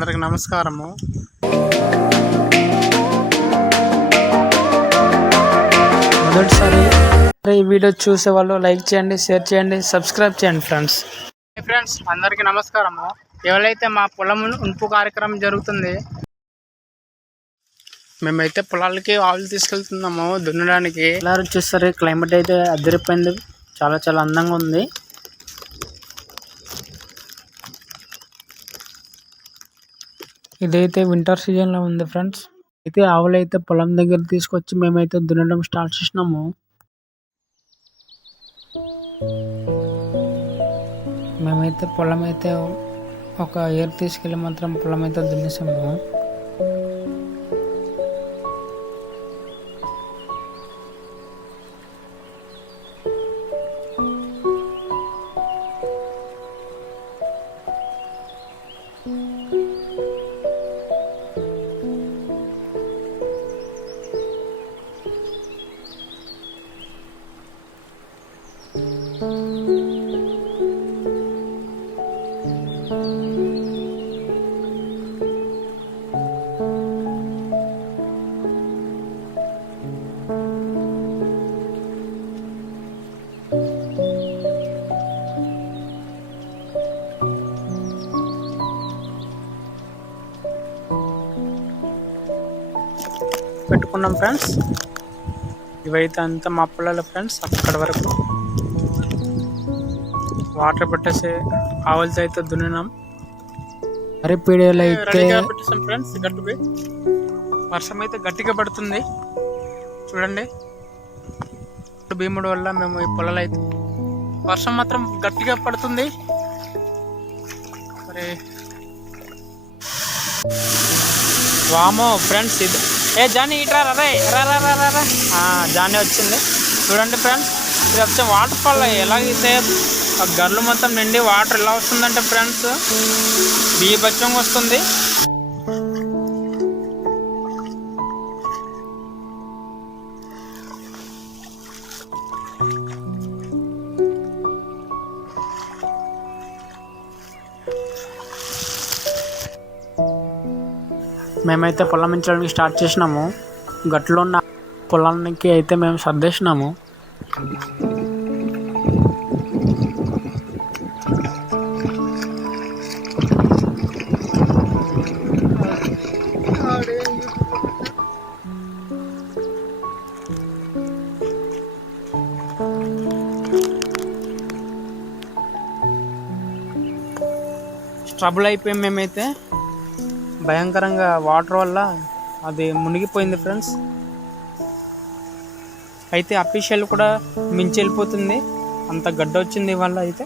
అందరికి నమస్కారము. మొదటిసారి ఈ వీడియో చూసే వాళ్ళు లైక్ చేయండి, షేర్ చేయండి, సబ్స్క్రైబ్ చేయండి ఫ్రెండ్స్ అందరికి నమస్కారము. ఎవరైతే మా పొలం ఉంపు కార్యక్రమం జరుగుతుంది, మేమైతే పొలాలకి ఆవులు తీసుకెళ్తున్నాము దున్నడానికి. എല്ലാവരും చూస్తారు, క్లైమేట్ అయితే అదిరిపోయింది, చాలా చాలా అందంగా ఉంది. ఇదైతే వింటర్ సీజన్ లో ఉంది ఫ్రెండ్స్. అయితే ఆవులు అయితే పొలం దగ్గర తీసుకొచ్చి మేమైతే దున్నడం స్టార్ట్ చేసినాము. మేమైతే పొలం అయితే ఒక ఏర్ తీసుకెళ్ళి మాత్రం పొలం అయితే దున్నేసాము. పెట్టుకున్నాం ఫ్రెండ్స్. ఇవైతే అంతా మా పొలాల ఫ్రెండ్స్. అక్కడ వరకు వాటర్ పెట్టేసి ఆవులతో అయితే దున్నినాం. అరిపీడియాలు అయితే పెట్టేసాం ఫ్రెండ్స్. గట్టుపై వర్షం అయితే గట్టిగా పడుతుంది చూడండి. భీముడు వల్ల మేము ఈ పొలాలు అయితే వర్షం మాత్రం గట్టిగా పడుతుంది. మరి వామో ఫ్రెండ్స్, ఇది జానీ ఇట్రా రే రా. జానీ వచ్చింది చూడండి ఫ్రెండ్స్. ఇది వచ్చే వాటర్ ఫాల్ ఎలాగైతే ఆ గర్లు మొత్తం నిండి వాటర్ ఎలా వస్తుందంటే ఫ్రెండ్స్, బీభత్సంగా వస్తుంది. మేమైతే పొలం పెంచడానికి స్టార్ట్ చేసినాము. గట్లో ఉన్న పొలానికి అయితే మేము సర్దేసినాము. ట్రబుల్ అయిపోయాం మేమైతే. భయంకరంగా వాటర్ వల్ల అది మునిగిపోయింది ఫ్రెండ్స్. అయితే అఫీషియల్ కూడా మించి వెళ్ళిపోతుంది, అంత గడ్డ వచ్చింది వల్ల అయితే.